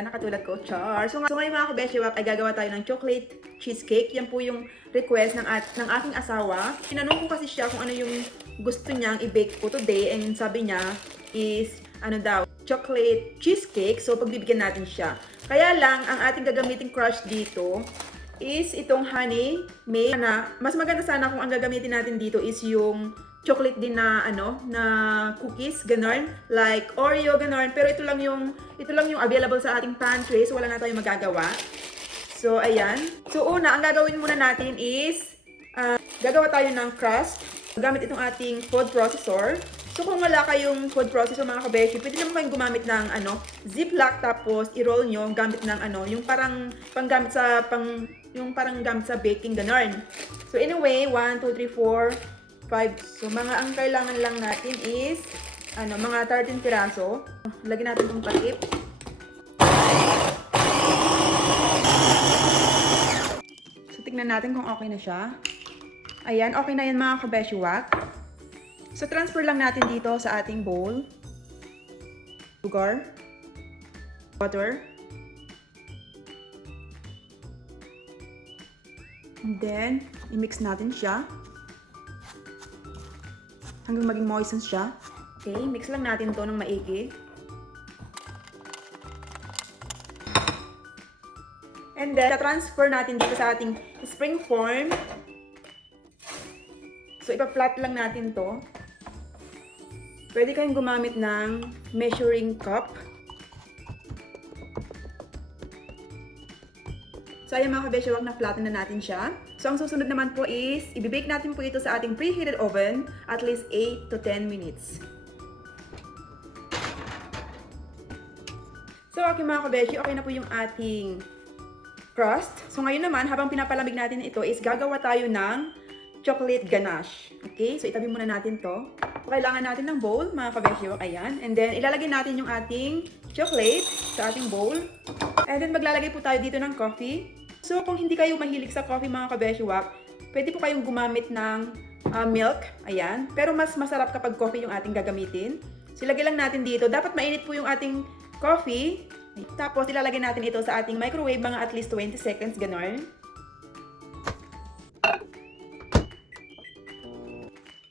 maganda na katulad ko, char. So ngayon mga kabeshiwak ay gagawa tayo ng chocolate cheesecake. Yan po yung request ng aking asawa. Tinanong ko kasi siya kung ano yung gusto niyang i-bake ko today. And sabi niya is, ano daw, chocolate cheesecake. So pagbibigyan natin siya. Kaya lang, ang ating gagamitin crush dito is itong honey made na mas maganda sana kung ang gagamitin natin dito is yung chocolate din na na cookies ganon, like Oreo ganon, pero ito lang yung available sa ating pantry, so wala na tayong magagawa. So ayan, so una ang gagawin muna natin is gagawa tayo ng crust gamit itong ating food processor. So kung wala kayong food processor mga kabeshi, pwede naman kayong gumamit ng ziplock, tapos i-roll nyo gamit ng yung parang panggamit sa parang gamit sa baking ganon. So anyway, 1, 2, 3, 4, 5. So mga ang kailangan lang natin is mga 13 piraso. Lagyan natin itong takip. So tignan natin kung okay na siya. Ayan, okay na yan mga kabeshiwak. So transfer lang natin dito sa ating bowl. Sugar, water, and then i-mix natin siya hanggang maging moisten siya. Okay, mix lang natin to ng maigi. And then, transfer natin dito sa ating spring form. So, ipa-flat lang natin to. Pwede kayong gumamit ng measuring cup. So, ayan mga kabeshiwak, na-flatten na natin siya. So, ang susunod naman po is, ibibake natin po ito sa ating preheated oven at least 8 to 10 minutes. So, okay mga kabeshi, okay na po yung ating crust. So, ngayon naman, habang pinapalamig natin ito, is gagawa tayo ng chocolate ganache. Okay? So, itabi muna natin to. So, kailangan natin ng bowl, mga kabeshiwak, ayan. And then, ilalagay natin yung ating chocolate sa ating bowl. And then, maglalagay po tayo dito ng coffee. So, kung hindi kayo mahilig sa coffee mga kabeshiwak, pwede po kayong gumamit ng milk. Ayan. Pero mas masarap kapag coffee yung ating gagamitin. So, ilagay lang natin dito. Dapat mainit po yung ating coffee. Tapos, ilalagay natin ito sa ating microwave mga at least 20 seconds. Ganon.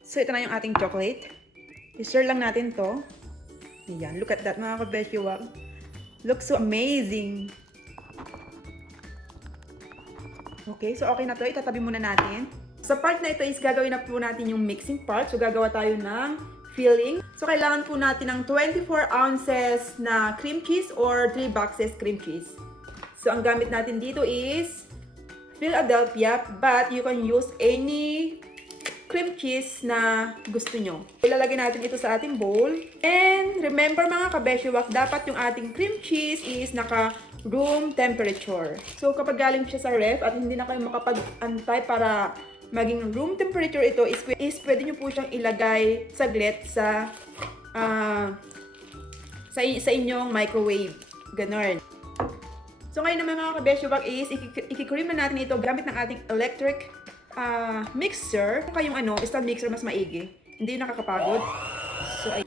So, ito na yung ating chocolate. I-stir lang natin to. Ayan. Look at that mga kabeshiwak. Looks so amazing. Okay, so okay na to. Itatabi muna natin. Sa part na ito is gagawin na po natin yung mixing part. So gagawa tayo ng filling. So kailangan po natin ng 24 ounces na cream cheese or 3 boxes cream cheese. So ang gamit natin dito is Philadelphia, but you can use any cream cheese na gusto nyo. Ilalagay natin ito sa ating bowl. And remember mga kabeshiwak, dapat yung ating cream cheese is naka room temperature. So kapag galing siya sa ref at hindi na kayo makapag-antay para maging room temperature ito, is pwede nyo po siyang ilagay saglit sa inyong microwave. Ganon. So ngayon naman mga kabeshiwak is ikikream na natin ito gamit ng ating electric mixer. Kung kayong stand mixer, mas maigi. Hindi nakakapagod.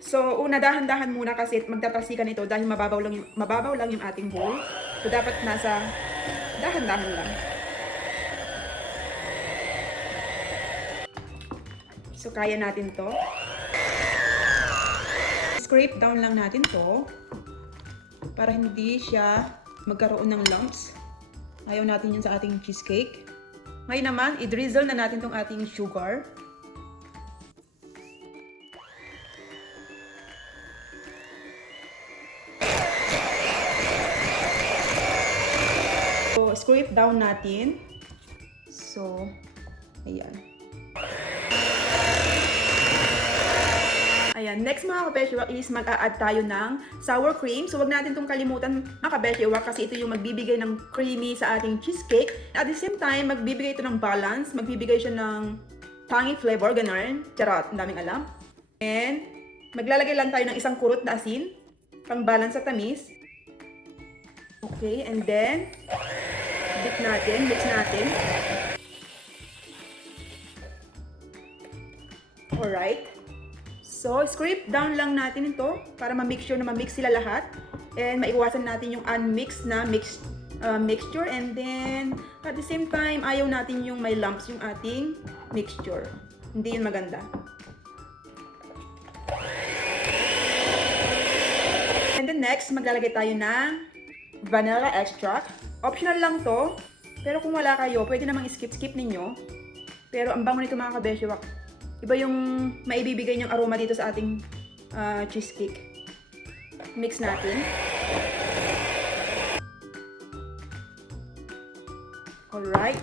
So una, dahan-dahan muna kasi magtatasikan ito dahil mababaw lang yung ating bowl. So dapat nasa dahan-dahan lang. So kaya natin to. Scrape down lang natin to para hindi siya magkaroon ng lumps. Ayaw natin yun sa ating cheesecake. Ngayon naman, i-drizzle na natin tong ating sugar. So, scrape down natin. So, ayan. Ayan, next mga kabeshiwak is mag-a-add tayo ng sour cream. So, wag natin itong kalimutan mga kabeshiwak kasi ito yung magbibigay ng creamy sa ating cheesecake. At the same time, magbibigay ito ng balance. Magbibigay siya ng tangy flavor, ganun. Charot, ang daming alam. And, maglalagay lang tayo ng isang kurot na asin. Pang balance sa tamis. Okay, and then, mix natin. Alright. So, scrape down lang natin ito para ma-make sure na ma-mix sila lahat. and maiwasan natin yung unmixed na mixture, and then at the same time ayaw natin yung may lumps yung ating mixture. Hindi yun maganda. And then next, maglalagay tayo ng vanilla extract. Optional lang to, pero kung wala kayo, pwede namang skip ninyo. Pero ang bango nito mga kabeshiwak. Iba yung maibibigay niyang aroma dito sa ating cheesecake. Mix natin. Alright.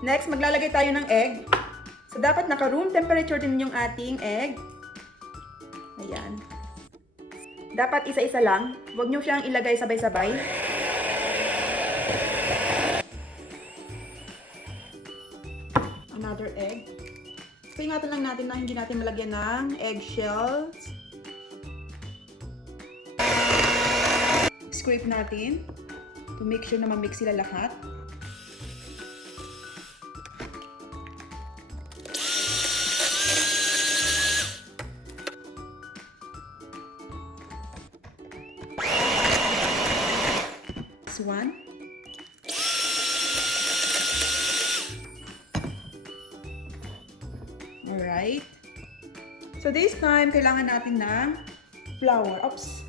Next, maglalagay tayo ng egg. So, dapat naka-room temperature din yung ating egg. Ayan. Dapat isa-isa lang. Huwag nyo siyang ilagay sabay-sabay. Another egg. So, ingatan lang natin na hindi natin malagyan ng eggshells. Scrape natin to make sure na ma-mix sila lahat. This one. Alright. So this time, kailangan natin ng flour. Oops.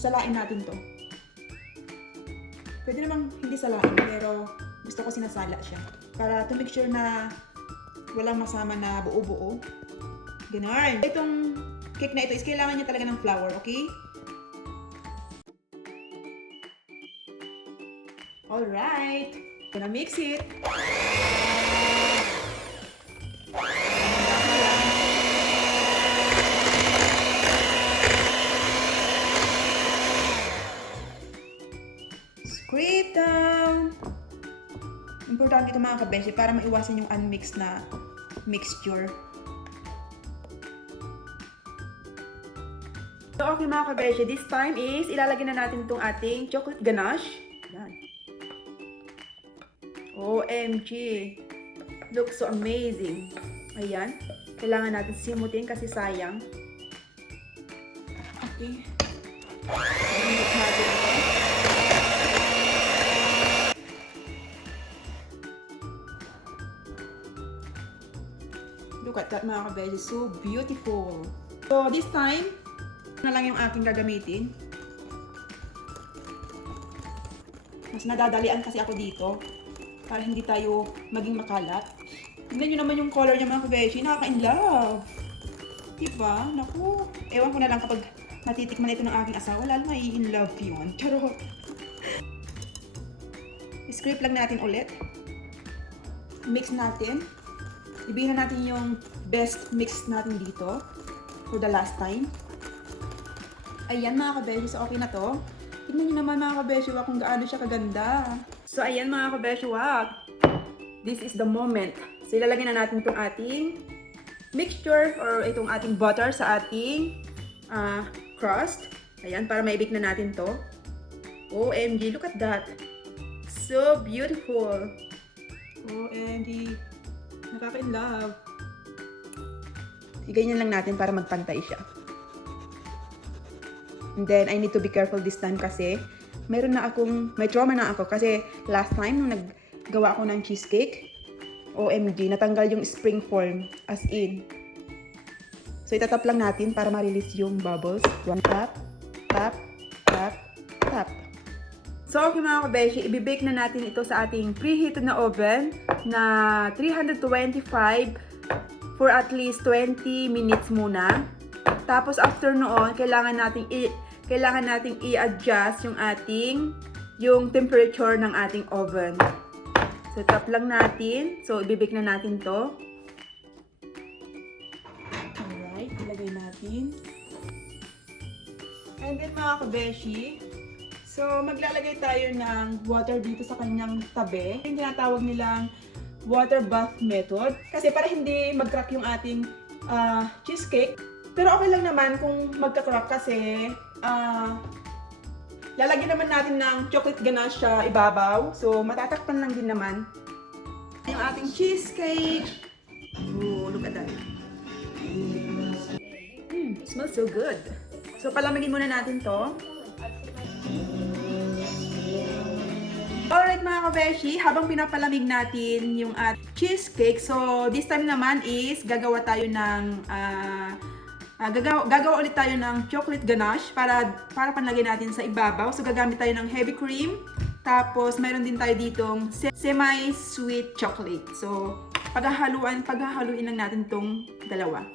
Salain natin to. Pwede namang hindi salain, pero gusto ko sinasala siya. Para to make sure na walang masama na buo-buo. Ganon. Itong cake na ito is kailangan niya talaga ng flour, okay? Alright. Gonna mix it. Scrape down. Importante ito mga kabeshi para maiwasan yung unmixed na mixture. So okay mga kabeshi, this time is ilalagay na natin itong ating chocolate ganache. Yan. OMG! Looks so amazing. Ayan. Kailangan natin simutin kasi sayang. Okay. Mix natin ito. Look at that mga kabeshi. So beautiful. So this time, na lang yung aking gagamitin. Mas nadadalian kasi ako dito para hindi tayo maging makalat. Tignan nyo naman yung color niya mga kabeshi. Nakaka-inlove. Diba? Naku. Ewan ko na lang kapag matitikman ito ng aking asawa. Lalo mai-inlove yun. Charot. Scrape lang natin ulit. Mix natin. Ibigyan natin yung best mix natin dito. For the last time. Ayan mga kabeshi. So okay na to. Tignan nyo naman mga kabeshiwak kung gaano siya kaganda. So ayan mga kabeshiwak. This is the moment. So ilalagay na natin itong ating mixture or itong ating butter sa ating crust. Ayan, para maibig na natin to. OMG, look at that. So beautiful. OMG. Nakaka-inlove. Iganyan lang natin para magpantay siya. And then, I need to be careful this time kasi may trauma na ako kasi last time nung naggawa ako ng cheesecake, OMG, natanggal yung spring form as in. So, itatap lang natin para ma-release yung bubbles. One tap, tap, tap, tap. So, okay mga kabeshi, ibibake na natin ito sa ating preheated na oven na 325 for at least 20 minutes muna. Tapos, after noon, kailangan nating i-adjust yung temperature ng ating oven. So, tap lang natin. So, ibibake na natin to. Alright, ilagay natin. And then, mga kabeshi, so, maglalagay tayo ng water dito sa kanyang tabi. Yung tinatawag nilang water bath method. Kasi para hindi mag-crack yung ating cheesecake. Pero okay lang naman kung magka-crack kasi lalagyan naman natin ng chocolate ganache sa ibabaw. So, matatakpan lang din naman. Yung ating cheesecake. Ooh, look at that. It smells so good. So, palamigin muna natin to. mga kabeshi, habang pinapalamig natin yung cheesecake, so this time naman is gagawa tayo ng gagawa ulit tayo ng chocolate ganache para panlagay natin sa ibabaw. So gagamit tayo ng heavy cream, tapos mayroon din tayo ditong semi-sweet chocolate. So paghahaluin lang natin tong dalawa.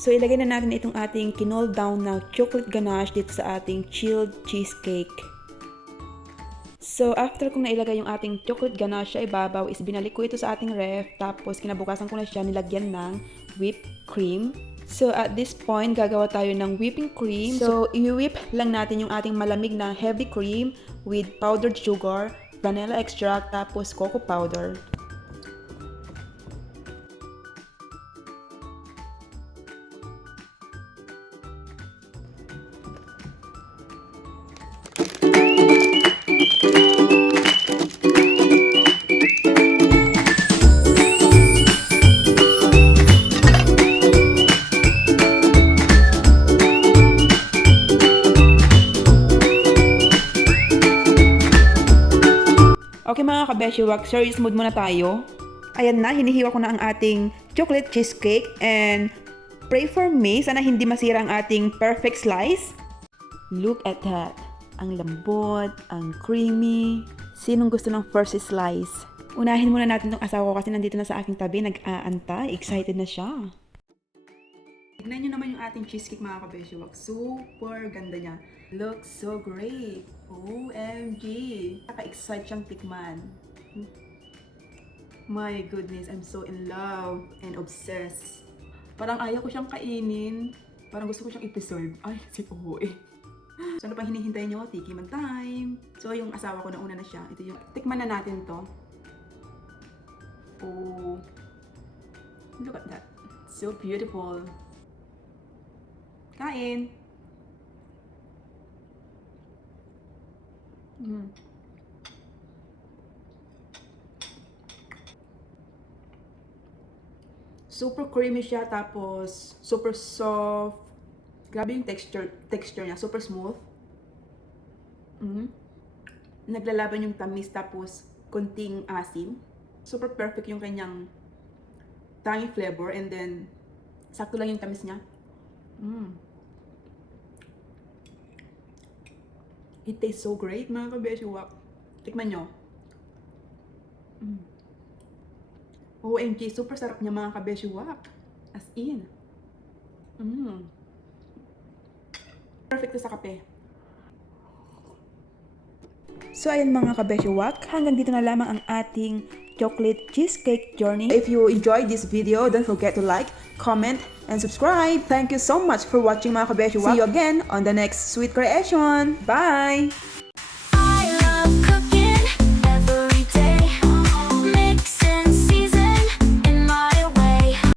So, ilagay na natin itong ating kinold down na chocolate ganache dito sa ating chilled cheesecake. So, after kong nailagay yung ating chocolate ganache sa ibabaw, is binalik ko ito sa ating ref. Tapos, kinabukasan ko na siya nilagyan ng whipped cream. So, at this point, gagawa tayo ng whipping cream. So, i-whip lang natin yung ating malamig na heavy cream with powdered sugar, vanilla extract, tapos cocoa powder. Okay mga kabeshiwak, serious mood muna tayo. Ayan na, hinihiwa ko na ang ating chocolate cheesecake and pray for me, sana hindi masira ang ating perfect slice. Look at that. Ang lambot, ang creamy. Sinong gusto ng first slice? Unahin muna natin itong asawa ko kasi nandito na sa aking tabi, nag-aantay, excited na siya. Tignan nyo naman yung ating cheesecake mga kabeshiwak. Super ganda niya. Looks so great. OMG. Naka-excite siyang tikman. My goodness, I'm so in love and obsessed. Parang ayaw ko siyang kainin. Parang gusto ko siyang i-preserve. Ay, si Uwe. So ano pang hinihintay nyo? Tikiman time. So yung asawa ko nauna na siya. Ito yung tikman na natin to. Oh. Look at that. So beautiful. Kain. Super creamy siya, tapos super soft. Grabe yung texture niya, super smooth. Naglalaban yung tamis, tapos konting asim. Super perfect yung kanyang tangy flavor, and then sakto lang yung tamis niya. It tastes so great mga kabeshiwak. Tikman nyo. OMG, super sarap niya mga kabeshiwak. As in. Perfect to sa kape. So ayan mga kabeshiwak, hanggang dito na lamang ang ating chocolate cheesecake journey. If you enjoyed this video, don't forget to like, comment, and subscribe. Thank you so much for watching mga kabeshiwak. See you again on the next sweet creation. Bye!